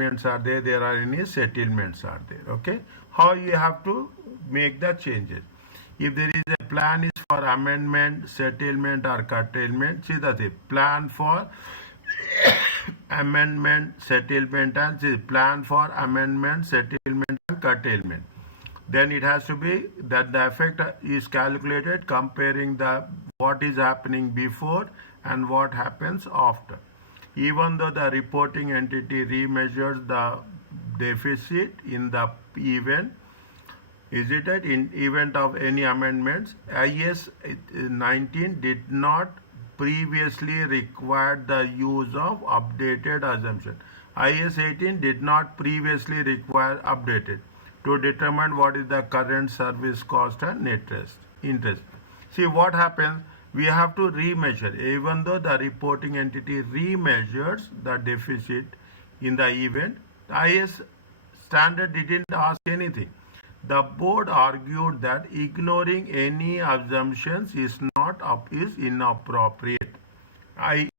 amendments are there, there are any settlements are there. Okay, how you have to make the changes? If there is a plan is for amendment, settlement or curtailment, see the thing, plan for amendment, settlement and see, plan for amendment, settlement and curtailment. Then it has to be that the effect is calculated comparing the what is happening before and what happens after. Even though the reporting entity remeasures the deficit in the event, is it that in event of any amendments, IS 19 did not previously require the use of updated assumption. IS 18 did not previously require updated to determine what is the current service cost and net interest. See what happens, we have to remeasure. Even though the reporting entity remeasures the deficit in the event, the IS standard didn't ask anything. The board argued that ignoring any assumptions is inappropriate.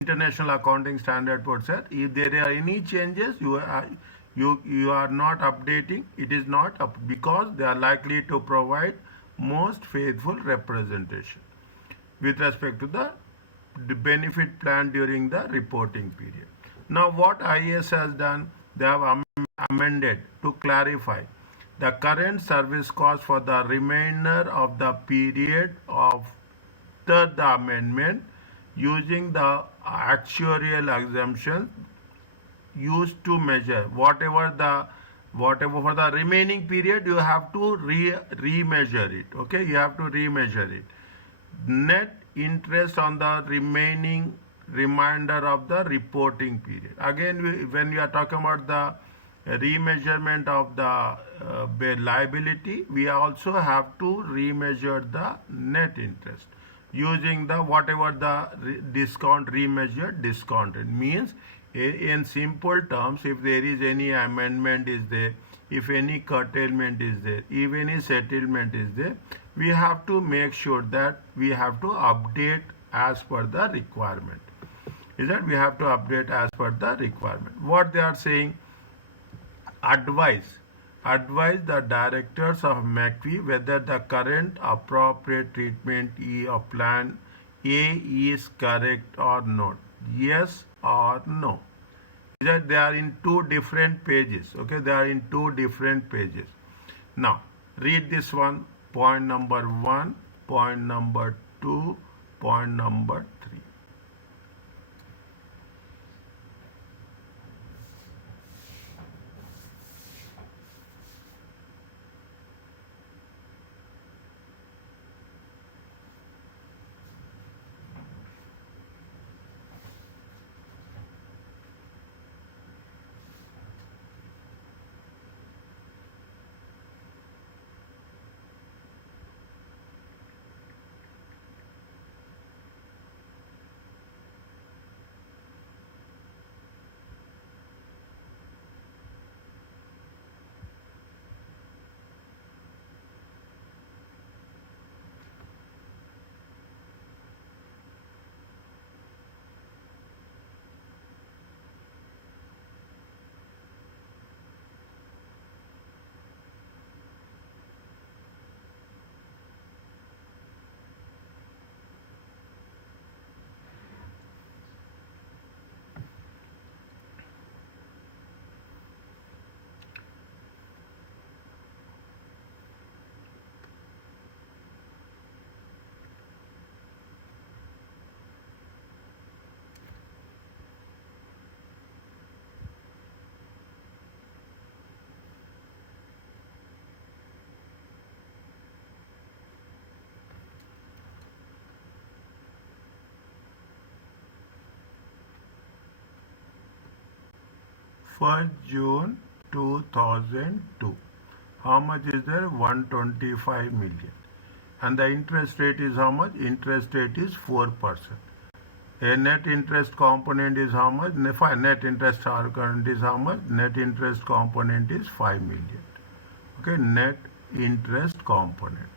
International Accounting Standard Board said if there are any changes you are not updating, it is not up because they are likely to provide most faithful representation with respect to the benefit plan during the reporting period. Now what IAS has done, they have amended to clarify the current service cost for the remainder of the period of the amendment using the actuarial assumption used to measure whatever for the remaining period you have to remeasure it. Okay, you have to remeasure it. Net interest on the remaining remainder of the reporting period. Again, when we are talking about the remeasurement of the liability, we also have to remeasure the net interest using the whatever the discount remeasured discounted means. In simple terms, if there is any amendment is there, if any curtailment is there, if any settlement is there, we have to make sure that we have to update as per the requirement. Is that we have to update as per the requirement. What they are saying, advise the directors of McVie whether the current appropriate treatment of plan A is correct or not. Yes or no. That they are in two different pages. Okay, they are in two different pages. Now read this one, point number 1, point number 2, point number 3. For June 2002, how much is there? 125 million. And the interest rate is how much? Interest rate is 4%. A net interest component is how much? Net interest component is how much? Net interest component is 5 million. Okay, net interest component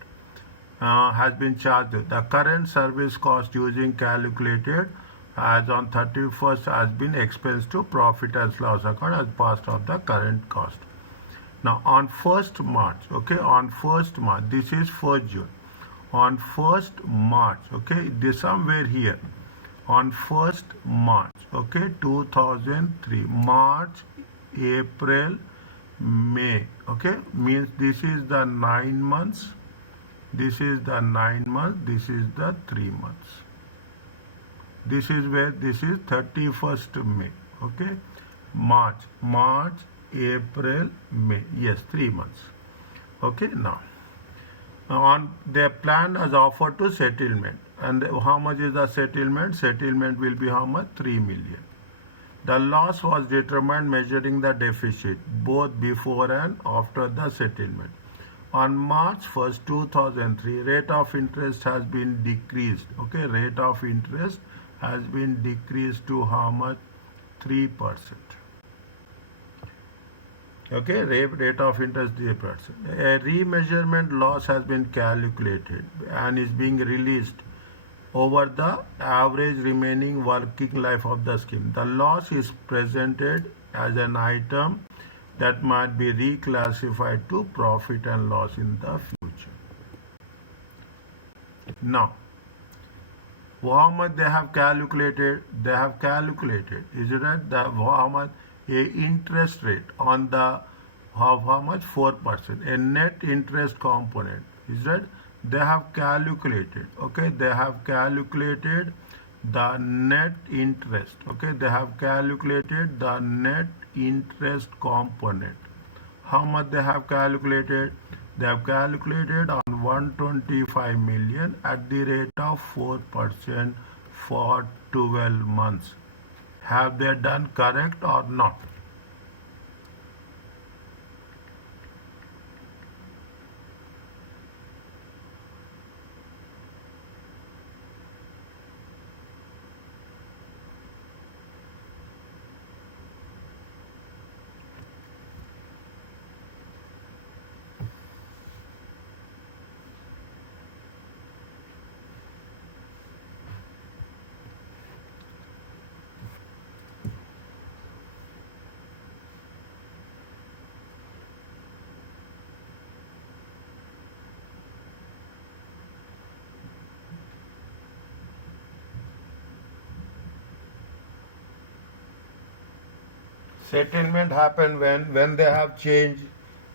has been charged. The current service cost using calculated as on 31st has been expensed to profit and loss account as part of the current cost. Now on 1st March, okay, on 1st March, this is 1st June. On 1st March, okay, this somewhere here. On 1st March, okay, 2003, March, April, May, okay, means this is the 9 months, this is the 9 months, this is the 3 months. This is where this is 31st May, okay, March, April, May, yes, 3 months, okay. Now on their plan as offered to settlement, and how much is the settlement? Settlement will be how much? 3 million. The loss was determined measuring the deficit both before and after the settlement. On March 1st, 2003, rate of interest has been decreased. Okay, rate of interest has been decreased to how much? 3%. Okay, rate of interest 3%. A remeasurement loss has been calculated and is being released over the average remaining working life of the scheme. The loss is presented as an item that might be reclassified to profit and loss in the future. Now, how much they have calculated? They have calculated, is it right? How much a interest rate on the how much? 4%. A net interest component, is that they have calculated, okay, they have calculated the net interest, okay, they have calculated the net interest component. How much they have calculated? They have calculated on 125 million at the rate of 4% for 12 months. Have they done correct or not? Settlement happen when they have changed,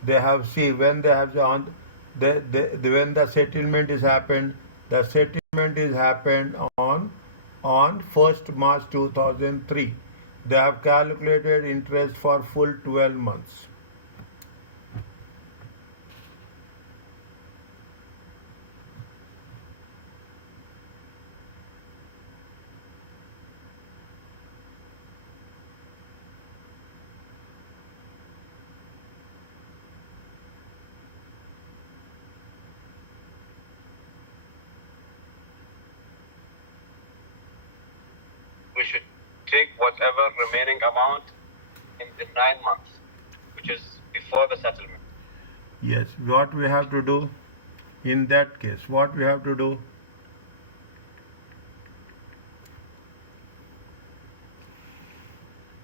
they have see when they have on when the settlement is happened, the settlement is happened on 1st March 2003. They have calculated interest for full 12 months. We should take whatever remaining amount in the 9 months, which is before the settlement. Yes, what we have to do in that case? What we have to do?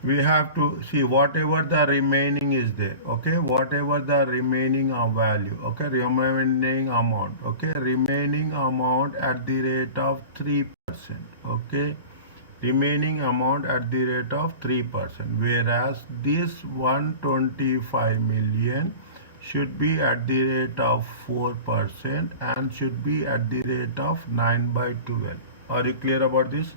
We have to see whatever the remaining is there, okay, whatever the remaining value, okay, remaining amount, okay, remaining amount at the rate of 3%, okay, remaining amount at the rate of 3%, whereas this 125 million should be at the rate of 4% and should be at the rate of 9/12. Are you clear about this?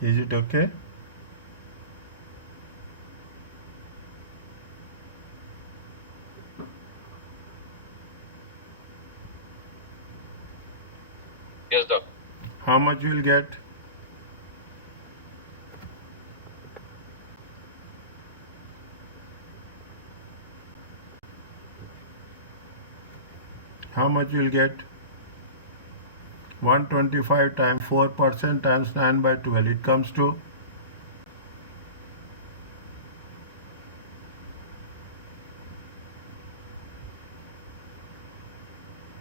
Is it okay? Yes, doctor. How much you will get? How much you will get? 125 times 4% times 9 by 12. It comes to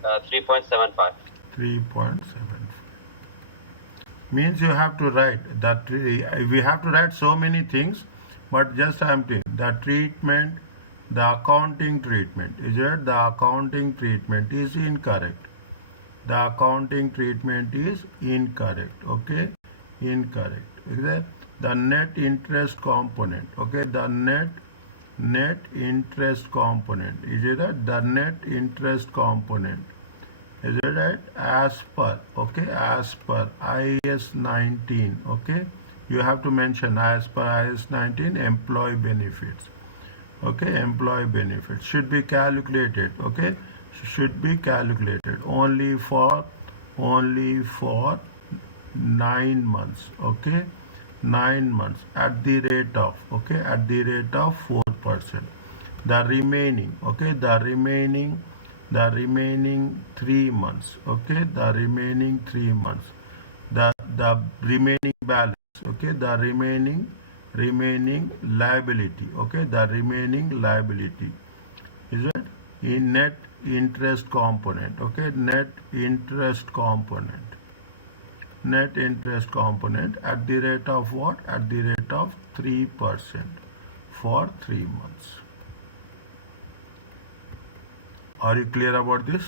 3.75. 3.75. Means you have to write that we have to write so many things, but just I am saying the treatment, the accounting treatment, is it? The accounting treatment is incorrect. The accounting treatment is incorrect. Okay, incorrect. Okay? The net interest component. Okay, the net interest component, is it right? The net interest component, is it right? As per, okay, as per IAS 19. Okay, you have to mention as per IAS 19 employee benefits. Okay, employee benefits should be calculated. Okay, should be calculated only for 9 months. Okay, 9 months at the rate of, okay, at the rate of 4%. The remaining, okay, the remaining 3 months, okay, the remaining 3 months, the remaining balance, okay, the remaining liability, okay, the remaining liability, is it in net interest component, okay, net interest component at the rate of what? At the rate of 3% for 3 months. Are you clear about this?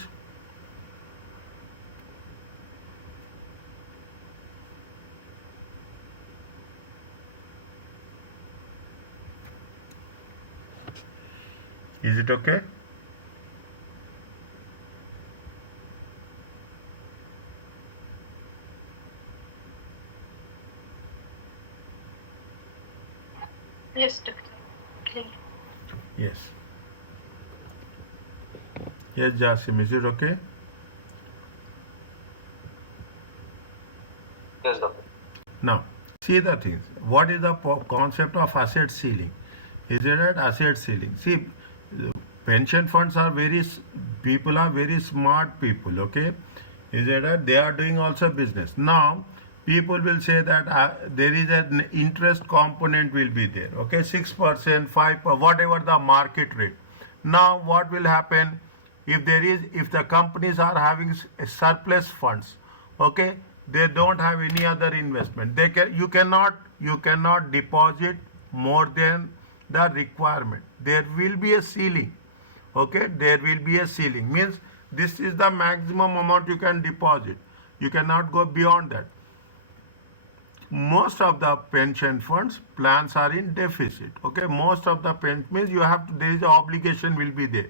Is it okay? Yes, doctor. Clear. Yes. Yes, Jasim, is it okay? Yes, doctor. Now, see the things. What is the concept of asset ceiling? Is it right? Asset ceiling. See, pension funds are people are very smart people, okay? Is it right? They are doing also business. Now, people will say that there is an interest component will be there, okay? 6%, 5%, whatever the market rate. Now, what will happen if the companies are having surplus funds, okay? They don't have any other investment. You cannot deposit more than the requirement. There will be a ceiling. Okay, there will be a ceiling. Means this is the maximum amount you can deposit. You cannot go beyond that. Most of the pension funds plans are in deficit. Okay, most of the means you have to, there is a obligation will be there.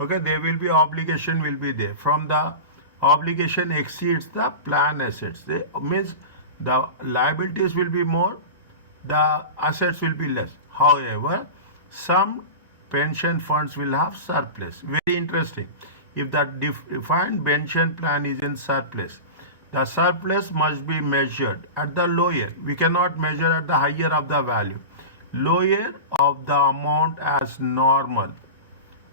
Okay, there will be obligation will be there. From the obligation exceeds the plan assets. Means the liabilities will be more, the assets will be less. However, some pension funds will have surplus. Very interesting. If the defined pension plan is in surplus, the surplus must be measured at the lower. We cannot measure at the higher of the value. Lower of the amount as normal.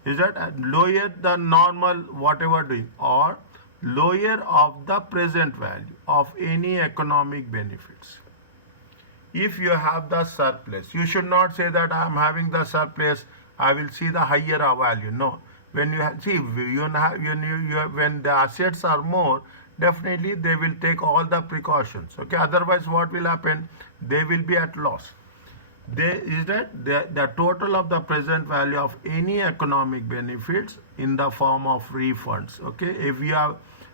Is that lower the normal whatever doing, or lower of the present value of any economic benefits. If you have the surplus, you should not say that I am having the surplus, I will see the higher value. No. When you see when the assets are more, definitely they will take all the precautions. Okay. Otherwise, what will happen? They will be at loss. The total of the present value of any economic benefits in the form of refunds. Okay.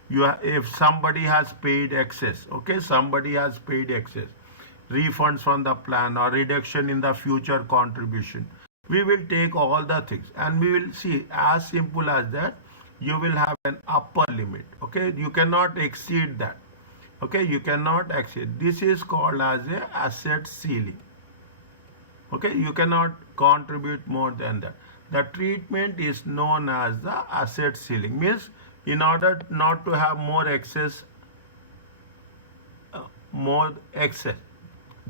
If somebody has paid excess. Okay. Somebody has paid excess. Refunds from the plan or reduction in the future contribution. We will take all the things and we will see, as simple as that. You will have an upper limit. Okay, you cannot exceed that. Okay, you cannot exceed. This is called as a asset ceiling. Okay, you cannot contribute more than that. The treatment is known as the asset ceiling. Means in order not to have more excess more excess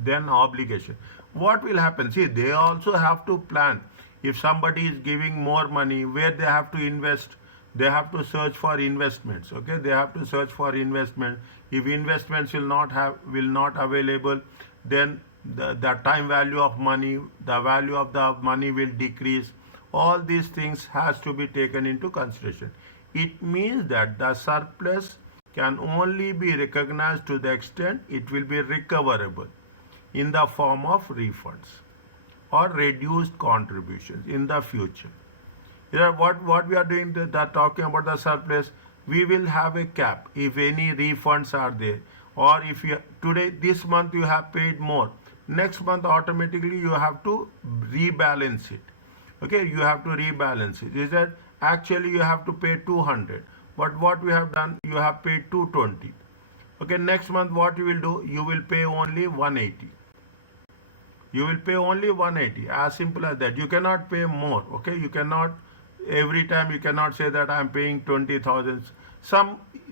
than obligation. What will happen? See, they also have to plan. If somebody is giving more money, where they have to invest, they have to search for investments. Okay, they have to search for investment. If investments will not available, then the time value of money, the value of the money will decrease. All these things has to be taken into consideration. It means that the surplus can only be recognized to the extent it will be recoverable in the form of refunds or reduced contributions in the future. What we are doing, that talking about the surplus, we will have a cap if any refunds are there, or if you today this month you have paid more, next month automatically you have to rebalance it. Okay, you have to rebalance it. Is that actually you have to pay 200, but what we have done, you have paid 220. Okay, next month what you will do, you will pay only 180. You will pay only 180, as simple as that. You cannot pay more. Okay, you cannot, every time you cannot say that I am paying 20,000.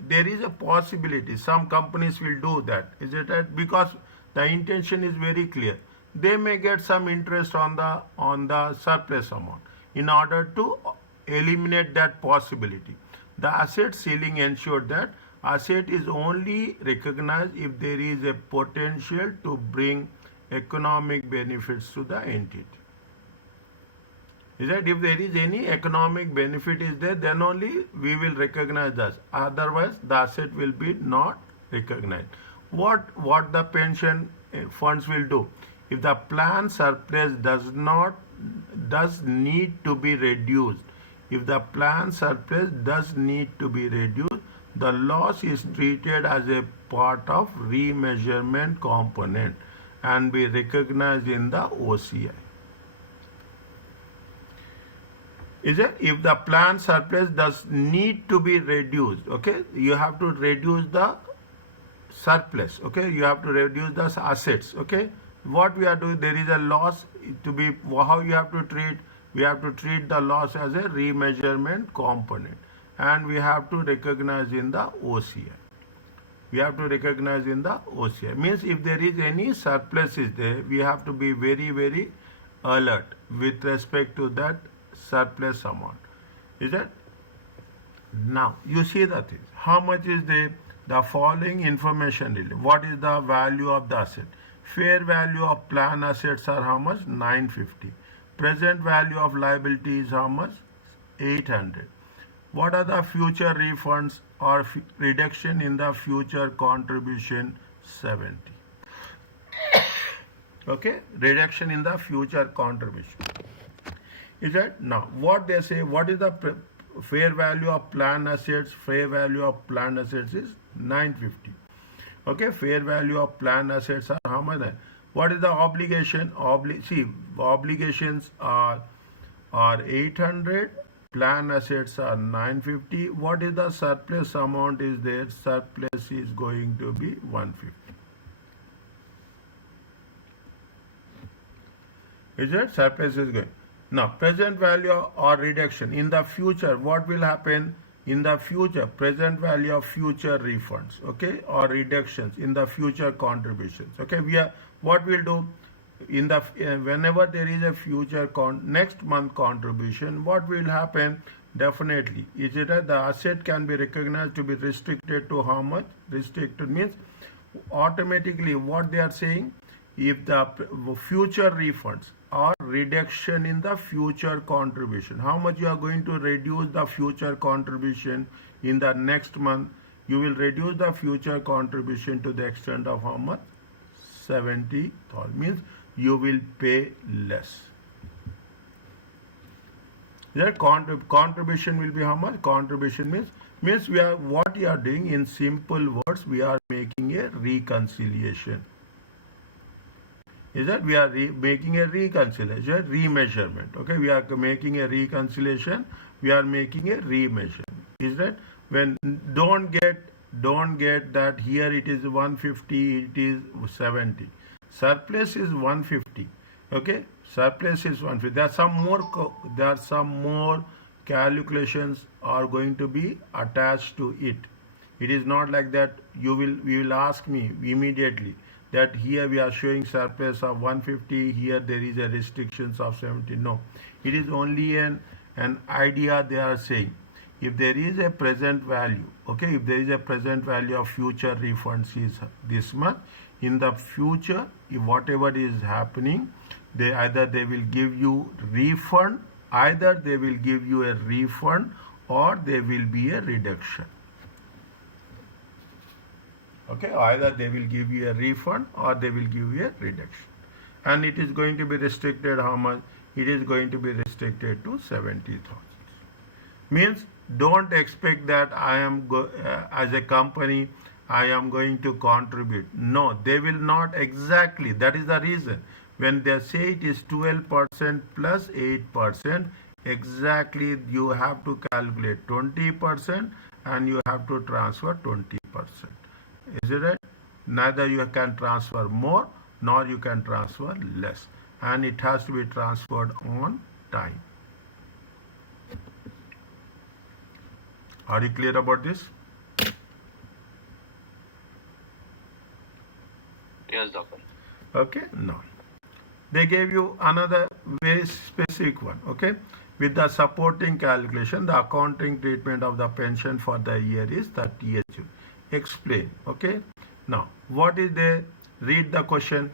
There is a possibility some companies will do that. Is it that? Because the intention is very clear. They may get some interest on the surplus amount in order to eliminate that possibility. The asset ceiling ensured that asset is only recognized if there is a potential to bring economic benefits to the entity. Is that if there is any economic benefit is there, then only we will recognize that. Otherwise, the asset will be not recognized. What the pension funds will do? If the plan surplus does need to be reduced, if the plan surplus does need to be reduced, the loss is treated as a part of remeasurement component and be recognized in the OCI. Is it? If the plan surplus does need to be reduced, okay, you have to reduce the surplus, okay, you have to reduce the assets, okay. What we are doing, there is a loss to be, how you have to treat, we have to treat the loss as a remeasurement component and we have to recognize in the OCI. We have to recognize in the OCI. Means if there is any surplus is there, we have to be very, very alert with respect to that surplus amount. Is that? Now, you see the things. How much is the following information really? What is the value of the asset? Fair value of plan assets are how much? 950. Present value of liability is how much? 800. What are the future refunds or reduction in the future contribution? 70. Okay, reduction in the future contribution. Is that? Now, what they say, what is the fair value of plan assets? Fair value of plan assets is 950. Okay, fair value of plan assets are how much? What is the obligation? See, obligations are 800. Plan assets are 950. What is the surplus amount is there? Surplus is going to be 150. Is it? Surplus is going. Now, present value or reduction. In the future, what will happen? In the future, present value of future refunds, okay, or reductions in the future contributions. Okay, what we'll do in the whenever there is a future next month contribution, what will happen? Definitely, is it that the asset can be recognized to be restricted to how much? Restricted means automatically what they are saying, if the future refunds or reduction in the future contribution, how much you are going to reduce the future contribution in the next month, you will reduce the future contribution to the extent of how much? 70,000. Means you will pay less. That contribution will be how much? Contribution means we are, what we are doing in simple words, we are making a reconciliation. Is that we are making a reconciliation, remeasurement. Okay, we are making a reconciliation, we are making a remeasurement. Is that? When don't get that here it is 150, it is 70. Surplus is 150. Okay, surplus is 150. There are some more calculations are going to be attached to it. It is not like that you will ask me immediately that here we are showing surplus of 150, here there is a restrictions of 70. No, it is only an idea they are saying. If there is a present value, okay, if there is a present value of future refunds is this much, in the future, if whatever is happening, they will give you refund, either they will give you a refund or there will be a reduction. Okay, either they will give you a refund or they will give you a reduction. And it is going to be restricted how much? It is going to be restricted to 70,000. Means don't expect that as a company I am going to contribute. No, they will not exactly. That is the reason. When they say it is 12% plus 8%, exactly you have to calculate 20% and you have to transfer 20%. Is it right? Neither you can transfer more nor you can transfer less. And it has to be transferred on time. Are you clear about this? Yes, doctor. Okay, no. They gave you another very specific one, okay? With the supporting calculation, the accounting treatment of the pension for the year is 30th June. Explain, okay? Now, what is there? Read the question.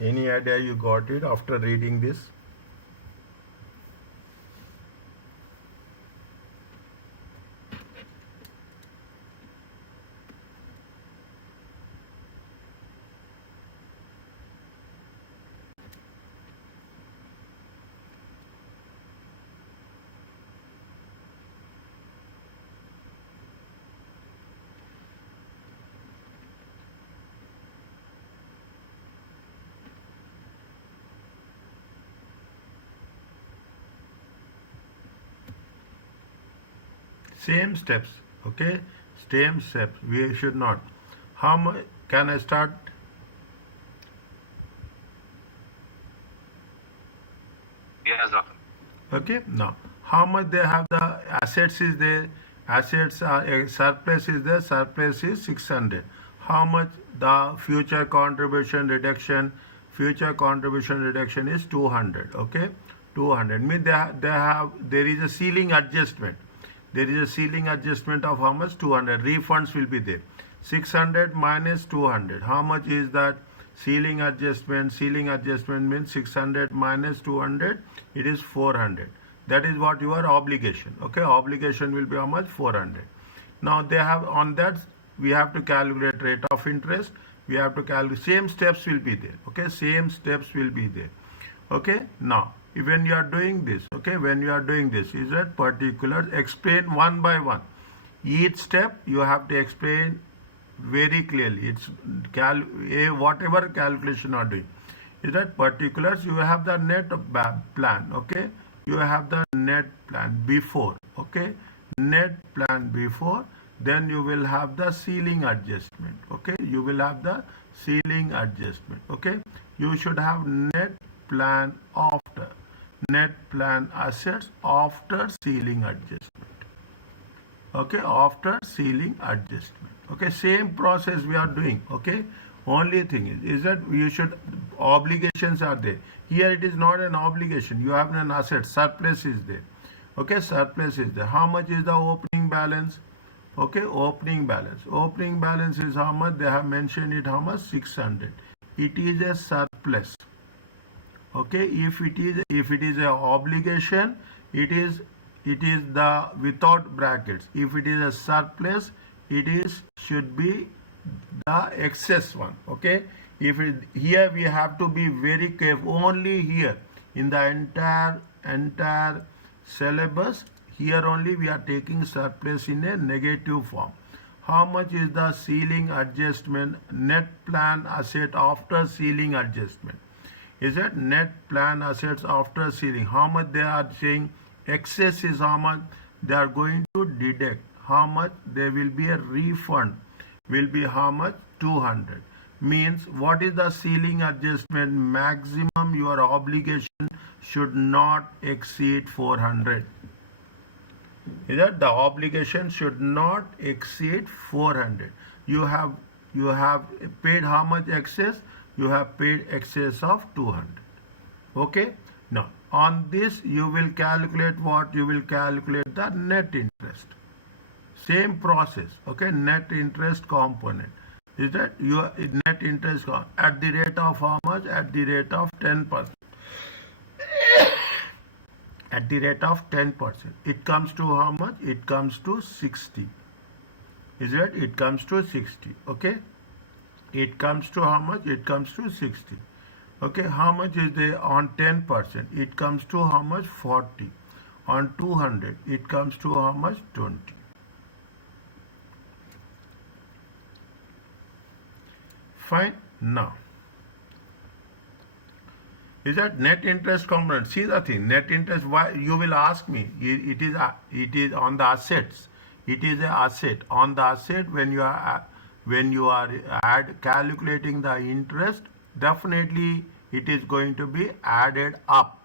Any idea you got it after reading this? Same steps, okay? Same steps. We should not. How much can I start? Yes, doctor. Okay, now how much they have the assets is there? Assets are surplus is there. Surplus is 600. How much the future contribution reduction? Future contribution reduction is 200. Okay, 200 means there is a ceiling adjustment. There is a ceiling adjustment of how much? 200. Refunds will be there. 600 minus 200. How much is that? Ceiling adjustment. Ceiling adjustment means 600 minus 200. It is 400. That is what your obligation. Okay, obligation will be how much? 400. Now they have on that we have to calculate rate of interest. We have to calculate. Same steps will be there. Okay, same steps will be there. Okay, now when you are doing this, okay, when you are doing this, is that particular, explain one by one. Each step you have to explain very clearly. It's whatever calculation you are doing. Is that particulars, you have the net plan, okay? You have the net plan before, okay? Net plan before, then you will have the ceiling adjustment, okay? You will have the ceiling adjustment. Okay, you should have net plan after, net plan assets after ceiling adjustment. Okay, after ceiling adjustment. Okay, same process we are doing. Okay, only thing is that you should, obligations are there. Here it is not an obligation, you have an asset, surplus is there. Okay, surplus is there. How much is the opening balance? Okay, opening balance is how much? They have mentioned it, how much? 600. It is a surplus. Okay, if it is a obligation, it is the without brackets. If it is a surplus, it is should be the excess one. Okay, if it, here we have to be very careful. Only here in the entire syllabus, here only we are taking surplus in a negative form. How much is the ceiling adjustment? Net plan asset after ceiling adjustment. Is it net plan assets after ceiling? How much they are saying? Excess is how much they are going to deduct. How much? There will be a refund. Will be how much? 200. Means what is the ceiling adjustment? Maximum your obligation should not exceed 400. Is that the obligation should not exceed 400? You have paid how much excess? You have paid excess of 200. Okay, now on this you will calculate what? You will calculate the net interest. Same process. Okay, net interest component. Is that your net interest at the rate of how much? At the rate of 10%. At the rate of 10%. It comes to how much? It comes to 60. Is it? It comes to 60. Okay. It comes to how much? It comes to 60. Okay, how much is there on 10%? It comes to how much? 40. On 200, it comes to how much? 20. Fine. Now, is that net interest component? See the thing, net interest. Why you will ask me? It is on the assets. It is a asset. On the asset, when you are calculating the interest, definitely it is going to be added up.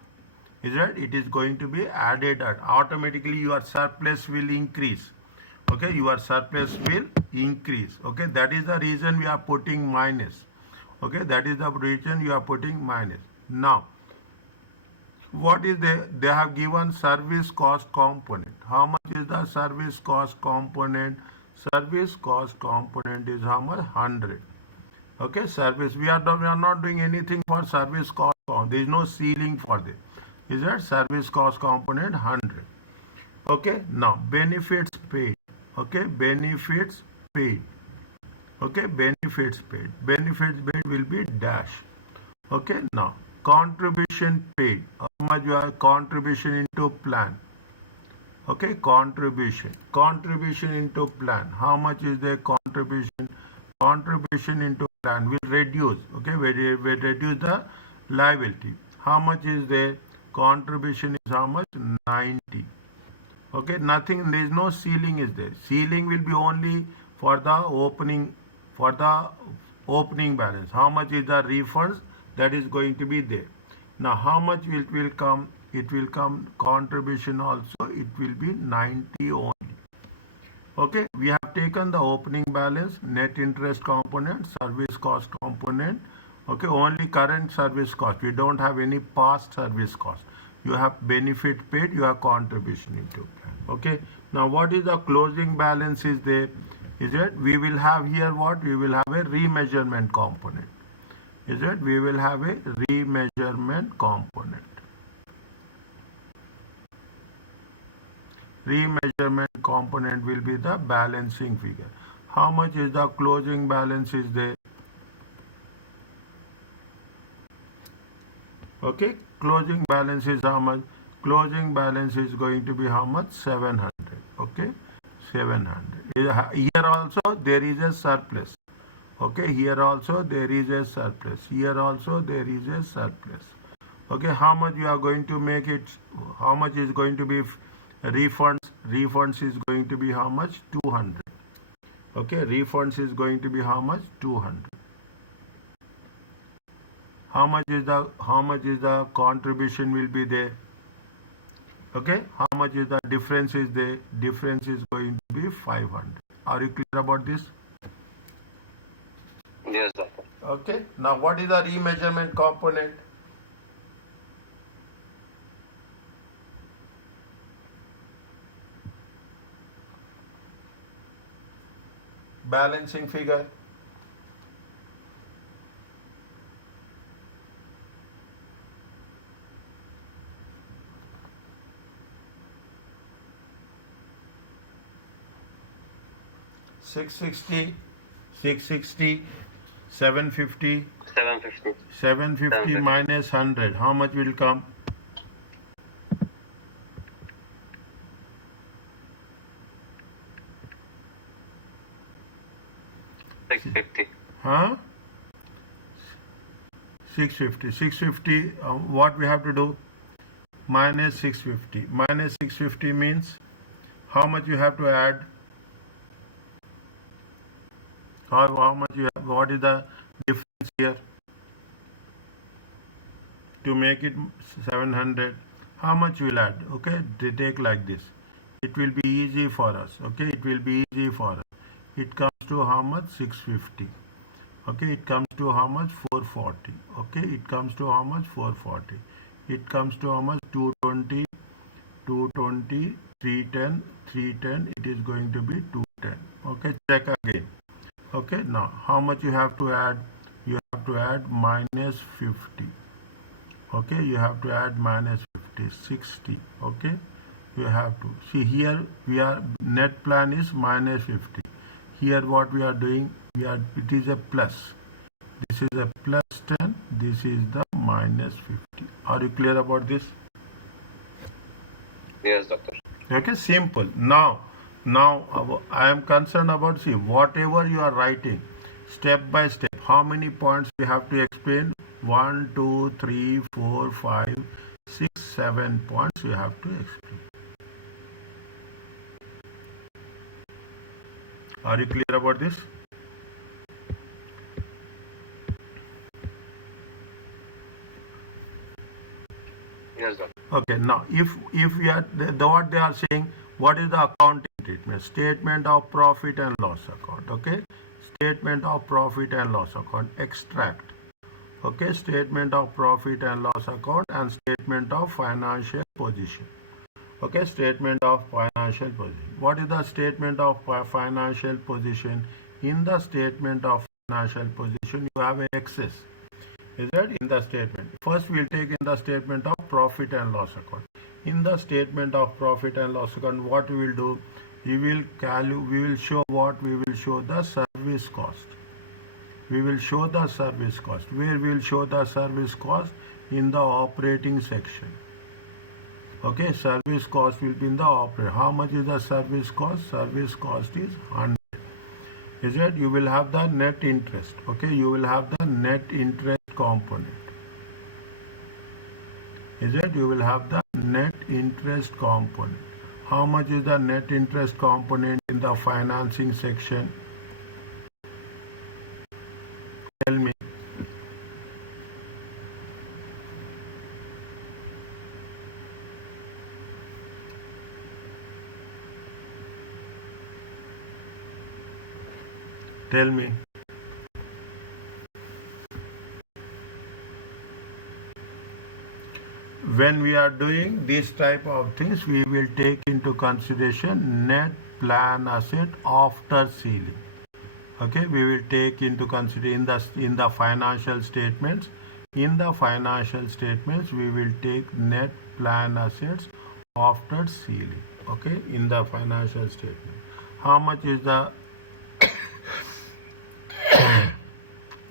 Is it? It is going to be added up. Automatically your surplus will increase. Okay, your surplus will increase. Okay, that is the reason we are putting minus. Okay, that is the reason you are putting minus. Now, what is they have given service cost component. How much is the service cost component? Service cost component is how much? 100. Okay, service, we are not doing anything for service cost. There is no ceiling for this. Is that service cost component? 100. Okay, now benefits paid. Okay, benefits paid. Okay, benefits paid. Benefits paid will be dash. Okay, now contribution paid. How much you are contribution into plan? Okay, contribution into plan. How much is the contribution into plan will reduce. Okay, we reduce the liability. How much is the contribution is how much? 90. Okay, nothing, there is no ceiling is there. Ceiling will be only for the opening balance. How much is the refunds? That is going to be there. Now how much it will come? It will come contribution also. It will be 90 only. Okay, we have taken the opening balance, net interest component, service cost component. Okay, only current service cost. We don't have any past service cost. You have benefit paid, you have contribution into plan. Okay, now what is the closing balance is there? Is it? We will have here what? We will have a remeasurement component. Is it? We will have a remeasurement component. Remeasurement component will be the balancing figure. How much is the closing balance is there? Okay, closing balance is how much? Closing balance is going to be how much? 700. Okay, 700. Here also there is a surplus. Okay, here also there is a surplus. Here also there is a surplus. Okay, how much you are going to make it? How much is going to be refunds? Refunds is going to be how much? 200. Okay, refunds is going to be how much? 200. how much is the contribution will be there? Okay, how much is the difference is there? Difference is going to be 500. Are you clear about this? Yes, doctor. Okay, now what is the remeasurement component? Balancing figure. Six sixty, 660, 750, 750. 750 minus 100. How much will come? 650. Huh? 650. 650. What we have to do? Minus 650. Minus 650 means how much you have to add? How much you have? What is the difference here? To make it 700, how much will add? Okay, they take like this. It will be easy for us. Okay, it will be easy for us. It comes to how much? 650. Okay, it comes to how much? 440. Okay, it comes to how much? 440. It comes to how much? 220, 220, 310, 310. It is going to be 210. Okay, check again. Okay, now how much you have to add? You have to add minus 50. Okay, you have to add minus 50, 60. Okay, you have to see here. We are net plan is minus 50. Here what we are doing, it is a plus. This is a plus 10. This is the minus 50. Are you clear about this? Yes, doctor. Okay, simple. Now I am concerned about, see, whatever you are writing, step by step, how many points we have to explain? 1, 2, 3, 4, 5, 6, 7 points you have to explain. Are you clear about this? Yes, doctor. Okay, now if we are what they are saying, what is the accounting treatment? Statement of profit and loss account. Okay, statement of profit and loss account, extract. Okay, statement of profit and loss account and statement of financial position. Okay, statement of financial position. What is the statement of financial position? In the statement of financial position, you have an excess. Is that in the statement? First, we'll take in the statement of profit and loss account. In the statement of profit and loss account, what we will do? We will show what? We will show the service cost. We will show the service cost. Where we will show the service cost? In the operating section. Okay, service cost will be in the operating. How much is the service cost? Service cost is 100. Is it? You will have the net interest. Okay, you will have the net interest component. Is it? You will have the net interest component. How much is the net interest component in the financing section? Tell me. Tell me. When we are doing this type of things, we will take into consideration net plan asset after ceiling. Okay, we will take into consideration in the financial statements. In the financial statements, we will take net plan assets after ceiling. Okay, in the financial statement, how much is the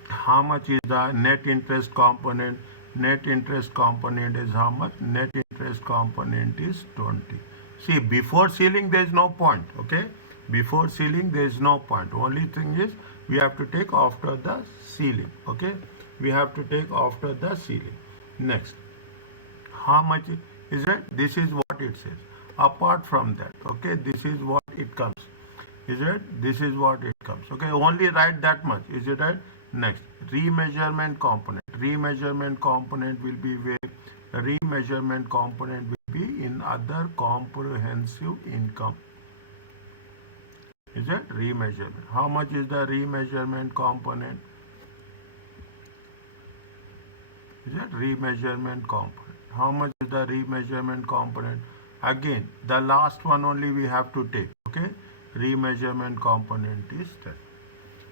how much is the net interest component? Net interest component is how much? Net interest component is 20. See, before ceiling there is no point. Okay, before ceiling there is no point. Only thing is we have to take after the ceiling. Okay, we have to take after the ceiling. Next, how much is it? This is what it says. Apart from that, okay, this is what it comes. Is it? This is what it comes. Okay, only write that much. Is it right? Next, remeasurement component. Remeasurement component will be where remeasurement component will be in other comprehensive income. Is it remeasurement? How much is the remeasurement component? Is it remeasurement component? How much is the remeasurement component? Again, the last one only we have to take. Okay, remeasurement component is that.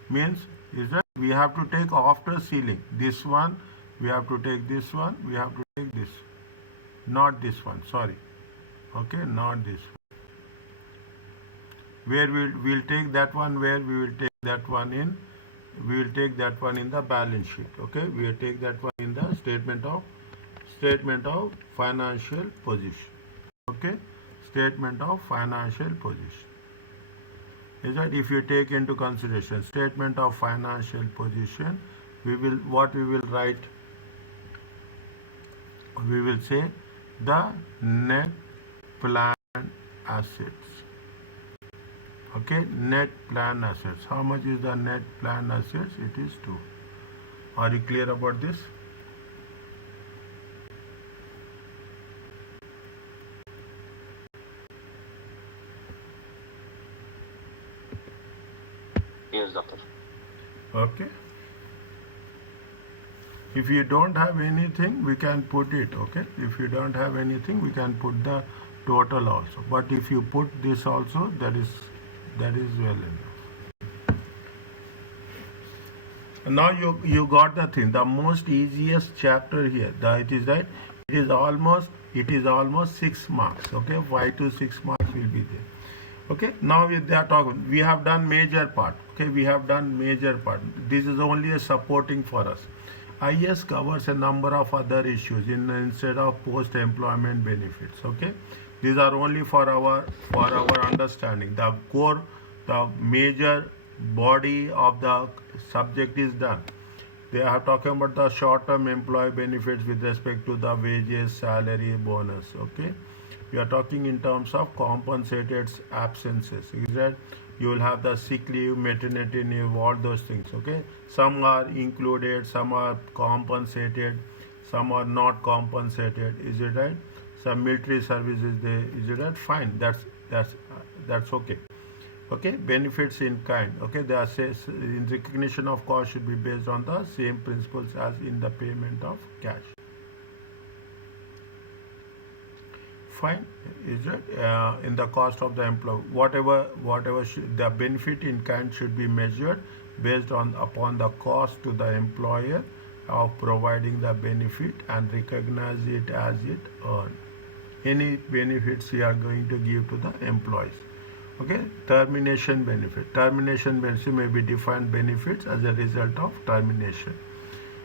Means is that we have to take after ceiling. This one, we have to take this one, we have to take this. Not this one, sorry. Okay, not this one. Where we'll take that one, where we will take that one in, we will take that one in the balance sheet. Okay, we will take that one in the statement of financial position. Okay, statement of financial position. Is that if you take into consideration statement of financial position, we will write, we will say the net plan assets. Okay, net plan assets. How much is the net plan assets? It is 2. Are you clear about this? Yes, doctor. Okay. If you don't have anything, we can put it. Okay. If you don't have anything, we can put the total also. But if you put this also, that is well enough. Now you got the thing. The most easiest chapter here. It is almost 6 marks. Okay, 5 to 6 marks will be there. Okay, now they are talking. We have done major part. Okay, we have done major part. This is only a supporting for us. IS covers a number of other issues instead of post-employment benefits. Okay, these are only for our understanding. The core, the major body of the subject is done. They are talking about the short-term employee benefits with respect to the wages, salary, bonus. Okay, we are talking in terms of compensated absences. Is that you will have the sick leave, maternity leave, all those things. Okay, some are included, some are compensated, some are not compensated. Is it right? Some military service is there. Is it right? Fine. That's okay. Okay, benefits in kind. Okay, they are in recognition of cost should be based on the same principles as in the payment of cash. Fine. Is it in the cost of the employee? Whatever the benefit in kind should be measured based upon the cost to the employer of providing the benefit and recognize it as it earned. Any benefits you are going to give to the employees. Okay, termination benefit. Termination benefit may be defined benefits as a result of termination,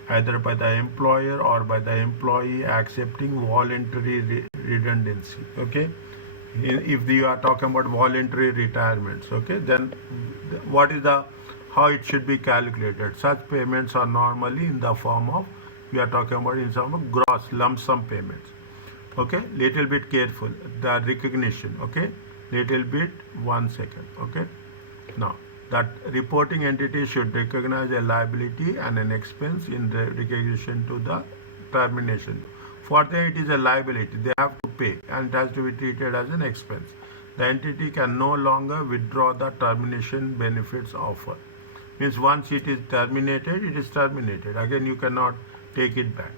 either by the employer or by the employee accepting voluntary redundancy. Okay, if you are talking about voluntary retirements, okay, then what is how it should be calculated? Such payments are normally in the form of, we are talking about in some of gross lump sum payments. Okay, little bit careful, the recognition. Okay, little bit, 1 second. Okay, now that reporting entity should recognize a liability and an expense in the recognition to the termination. For them it is a liability, they have to pay, and it has to be treated as an expense. The entity can no longer withdraw the termination benefits offer. Means once it is terminated, it is terminated. Again, you cannot take it back.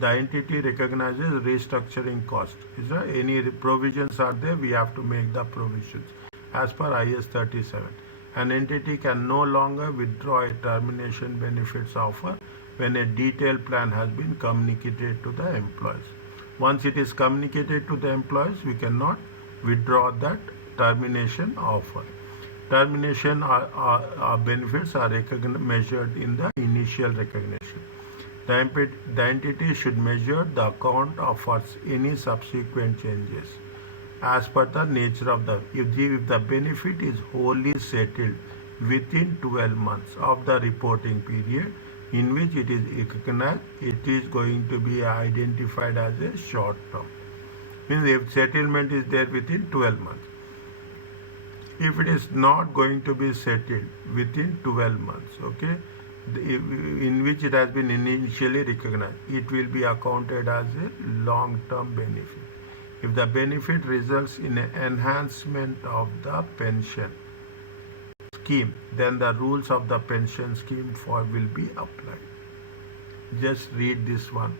The entity recognizes restructuring cost. Is there any provisions are there? We have to make the provisions as per IS 37. An entity can no longer withdraw a termination benefits offer when a detailed plan has been communicated to the employees. Once it is communicated to the employees, we cannot withdraw that termination offer. Termination benefits are measured in the initial recognition. The entity should measure the account for any subsequent changes as per the nature of if the benefit is wholly settled within 12 months of the reporting period in which it is recognized, it is going to be identified as a short term. Means if settlement is there within 12 months. If it is not going to be settled within 12 months, okay, in which it has been initially recognized, it will be accounted as a long-term benefit. If the benefit results in an enhancement of the pension scheme, then the rules of the pension scheme for will be applied. Just read this one.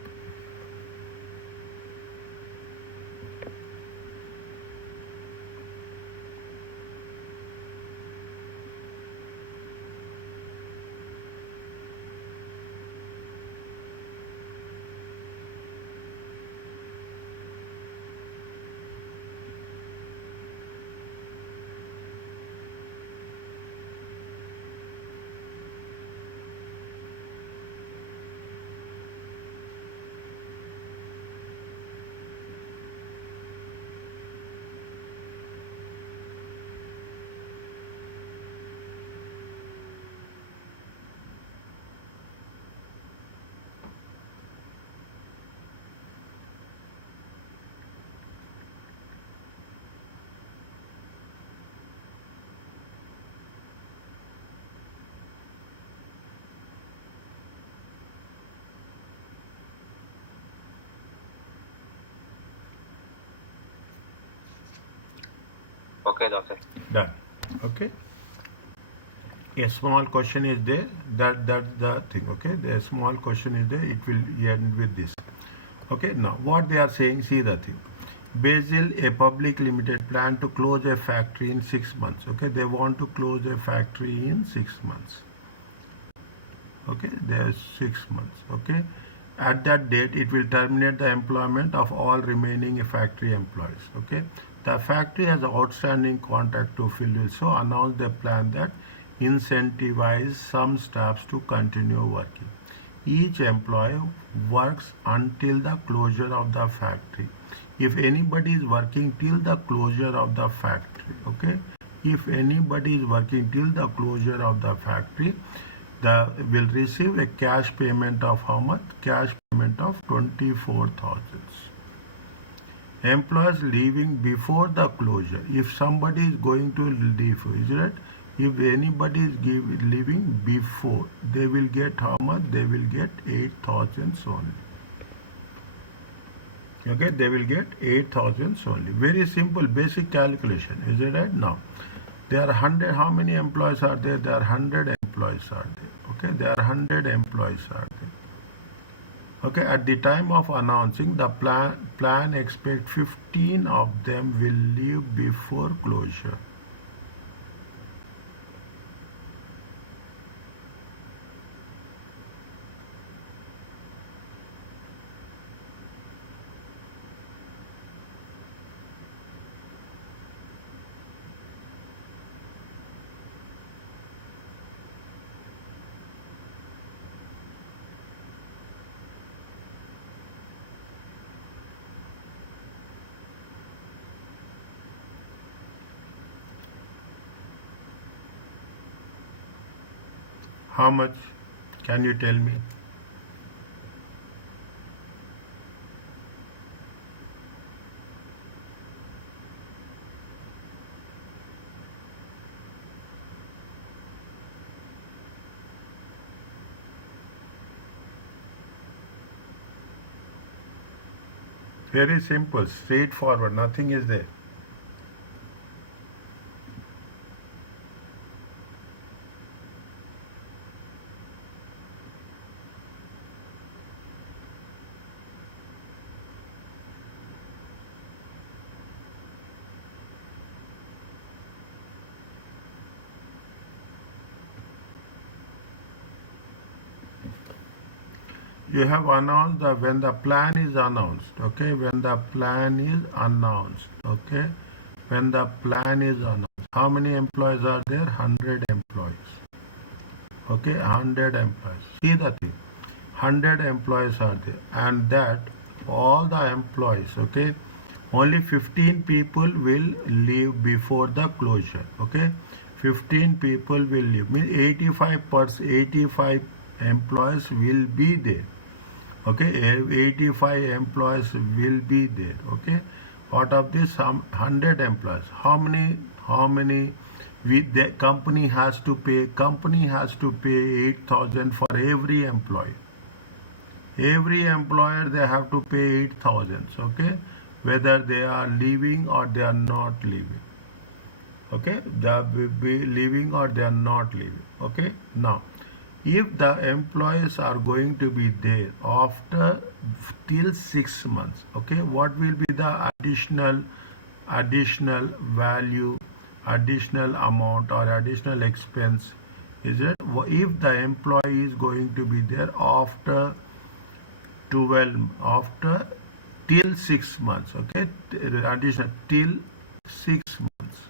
Okay, doctor. Done. Okay. A small question is there. That's the thing. Okay. The small question is there. It will end with this. Okay. Now, what they are saying, see the thing. Basil, a public limited, plan to close a factory in 6 months. Okay. They want to close a factory in 6 months. Okay. There's 6 months. Okay. At that date, it will terminate the employment of all remaining factory employees. Okay. The factory has an outstanding contract to fulfill, so announce the plan that incentivize some staffs to continue working. Each employee works until the closure of the factory. If anybody is working till the closure of the factory, okay, if anybody is working till the closure of the factory, will receive a cash payment of how much? Cash payment of 24,000. Employees leaving before the closure. If somebody is going to leave, is it? If anybody is leaving before, they will get how much? They will get 8,000 only. Okay, they will get 8,000 only. Very simple, basic calculation. Is it right? Now, there are 100. How many employees are there? There are 100 employees are there. Okay, there are 100 employees are there. Okay, at the time of announcing the plan expect 15 of them will leave before closure. How much? Can you tell me? Very simple, straightforward, nothing is there. You have announced when the plan is announced, okay, when the plan is announced, okay, when the plan is announced, how many employees are there? 100 employees, okay, 100 employees. See the thing, 100 employees are there, and that all the employees, okay, only 15 people will leave before the closure, okay, 15 people will leave, means 85 employees will be there. Okay, 85 employees will be there. Okay, out of this, some 100 employees. How many The company has to pay 8,000 for every employee. Every employer they have to pay 8,000. Okay, whether they are leaving or they are not leaving. Okay, they will be leaving or they are not leaving. Okay, now if the employees are going to be there after till 6 months, okay, what will be the additional value, additional amount or additional expense? Is it if the employee is going to be there after 12 after till 6 months? Okay, additional till 6 months.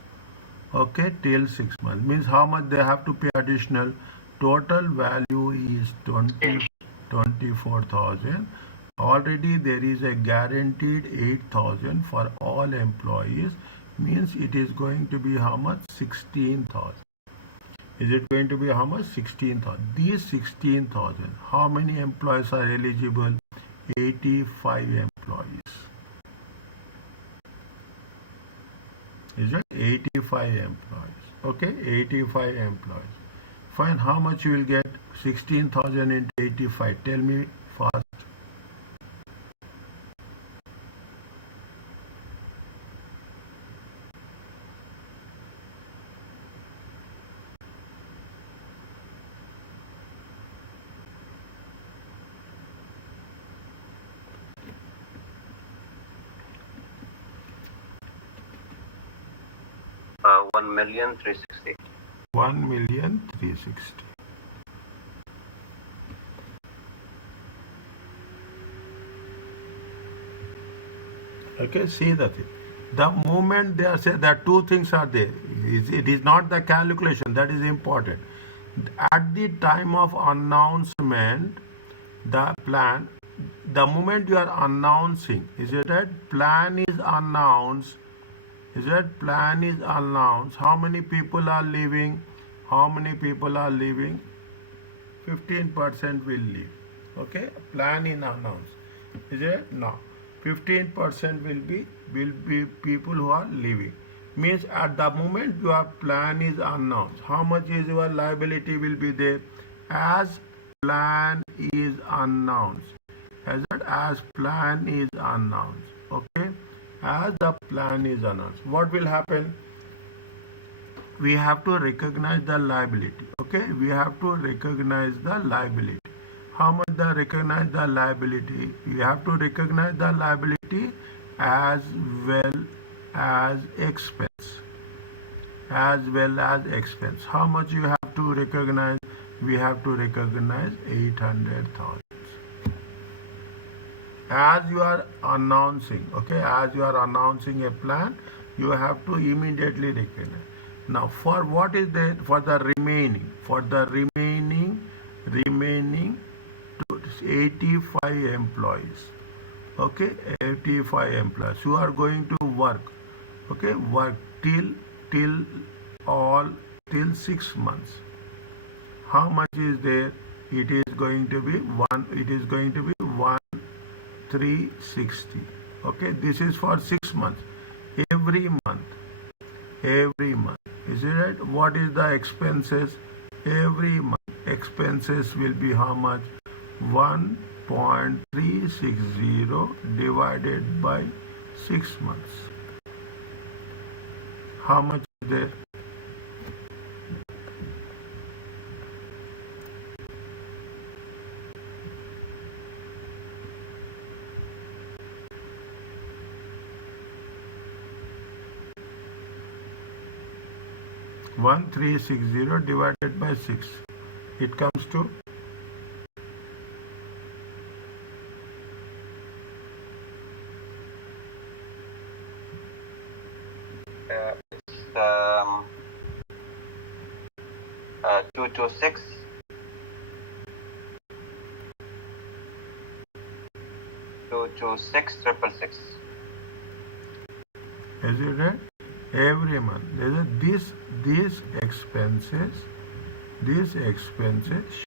Okay, till 6 months means how much they have to pay additional. Total value is 24,000. Already there is a guaranteed 8,000 for all employees, means it is going to be how much? 16,000. Is it going to be how much? 16,000. These 16,000, how many employees are eligible? 85 employees. Is it 85 employees? Okay, 85 employees. Fine, how much you will get? 16,000 into 85. Tell me fast. Uh, 1,360,000. 1,360,000. Okay, see the thing. The moment they are said that two things are there, it is not the calculation that is important. At the time of announcement, the plan, the moment you are announcing, is it right? Plan is announced. Is that plan is announced? How many people are leaving? How many people are leaving? 15% will leave. Okay, plan is announced. Is it? No. 15% will be people who are leaving. Means at the moment your plan is announced, how much is your liability will be there? As plan is announced. As plan is announced. Okay, as the plan is announced, what will happen? We have to recognize the liability. Okay, we have to recognize the liability. How much the recognize the liability? We have to recognize the liability as well as expense. As well as expense. How much you have to recognize? We have to recognize 800,000. As you are announcing, okay, as you are announcing a plan, you have to immediately recognize. Now, for what is there? For the remaining 85 employees. Okay, 85 employees who are going to work. Okay, work till 6 months. How much is there? It is going to be 1,360. Okay, this is for 6 months. Every month. Is it right? What is the expenses? Every month expenses will be how much? 1.360 divided by 6 months. How much is there? One 360 divided by 6. It comes to It's 226. 226,666. Is it right? Every month. These expenses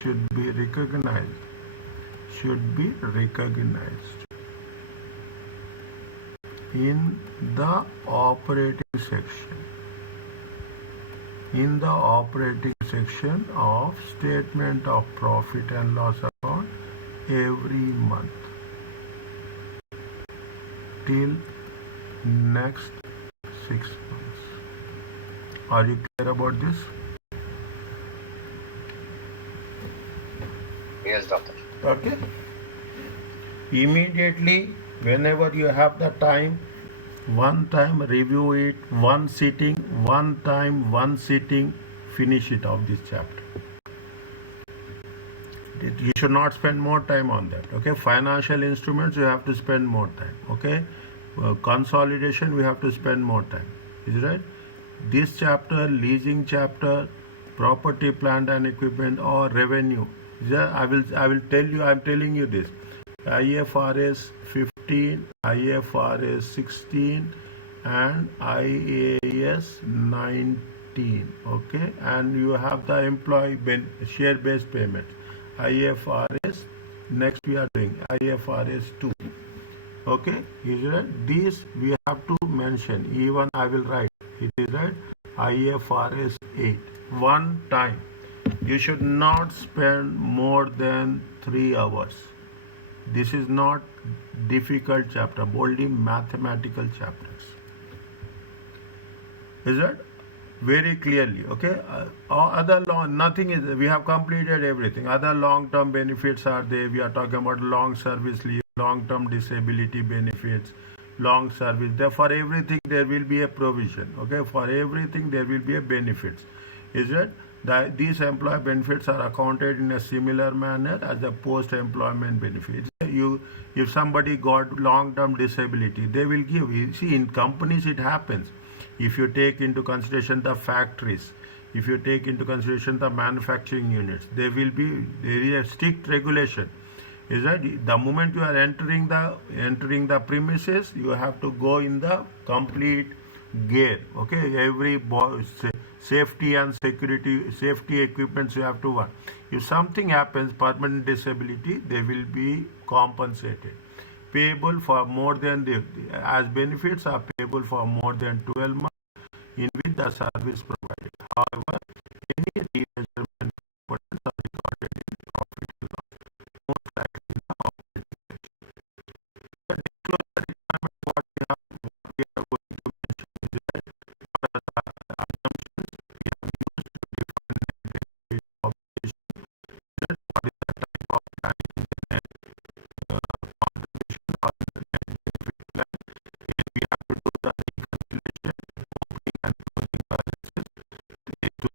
should be recognized. In the operating section. in the operating section of statement of profit and loss account every month till next 6 months. Are you clear about this? Yes, doctor. Okay. Immediately, whenever you have the time, one time review it, one sitting, one time, one sitting, finish it of this chapter. You should not spend more time on that. Okay. Financial instruments, you have to spend more time. Okay. Consolidation, we have to spend more time. Is it right? This chapter, leasing chapter, property, plant and equipment, or revenue. I will tell you. I'm telling you this. IFRS 15, IFRS 16, and IAS 19. Okay, and you have the employee share-based payment. IFRS. Next we are doing IFRS 2. Okay, is right? This we have to mention. Even I will write. It is right. IFRS 8. One time. You should not spend more than 3 hours. This is not difficult chapter, boldly mathematical chapters. Is that very clearly? Okay. Other nothing is. We have completed everything. Other long-term benefits are there. We are talking about long service leave, long-term disability benefits, long service. There for everything there will be a provision. Okay. For everything there will be a benefits. Is it? These employee benefits are accounted in a similar manner as the post-employment benefits. If somebody got long-term disability, they will give. You see, in companies it happens. If you take into consideration the factories, if you take into consideration the manufacturing units, there is a strict regulation. Is that the moment you are entering the premises, you have to go in the complete gear. Okay, every safety and security safety equipments you have to work. If something happens, permanent disability, they will be compensated, payable for more than as benefits are payable for more than 12 months in which the service provided. However, any remeasurement components are recorded in profit and loss, most likely in the operating section. The disclosure requirement what we are going to mention is that what are the assumptions we have used to define net benefit obligation, that what is the type of plan in the net contribution or the net benefit plan. If we have to do the reconciliation, opening and closing balances, to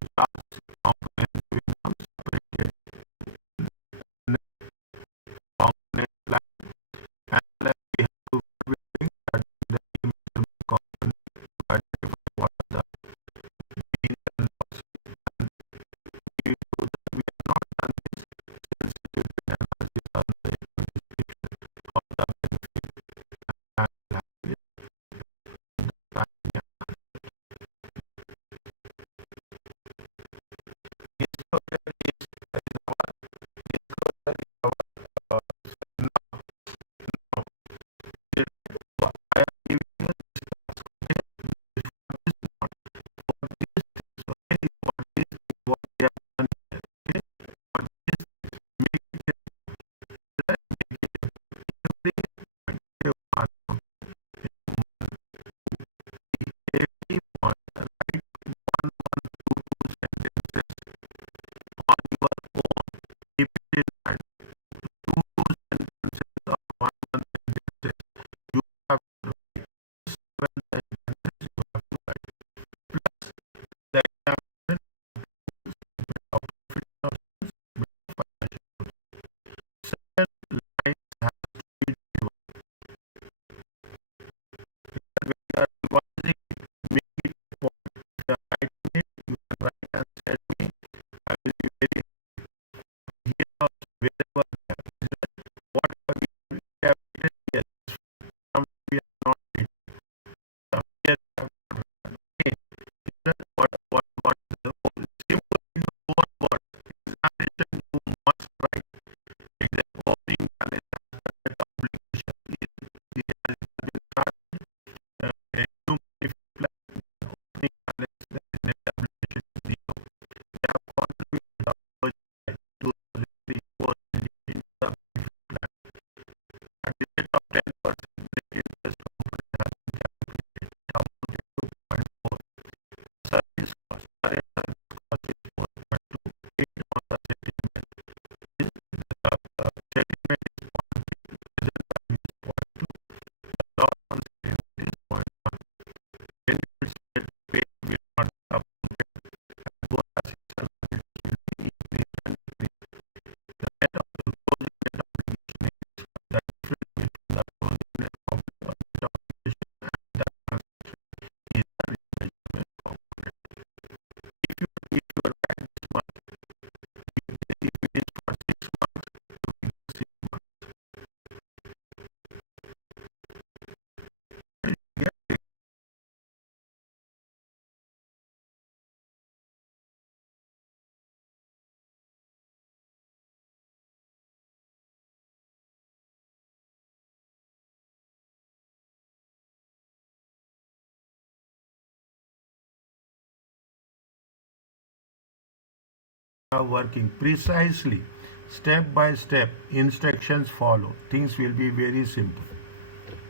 are working precisely, step by step, instructions follow. Things will be very simple.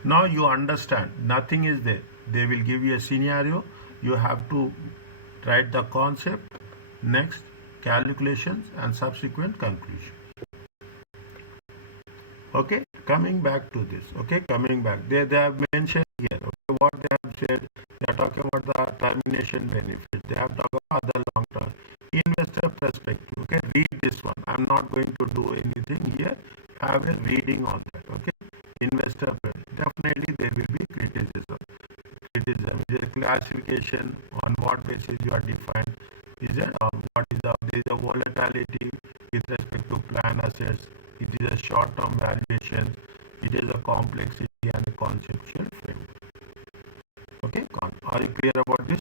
Now you understand, nothing is there. They will give you a scenario. You have to write the concept, next calculations and subsequent conclusion. Okay, coming back to this. Okay, coming back. They have mentioned here. Okay, what they have said. They are talking about the termination benefit. They have talked about other long term investor perspective. Okay, read this one. I'm not going to do anything here. Have a reading on that. Okay, investor definitely there will be criticism. Criticism is a classification on what basis you are defined. Is it what is the there is a volatility with respect to plan assets. It is a short-term valuation. It is a complexity and a conceptual framework. Okay, are you clear about this?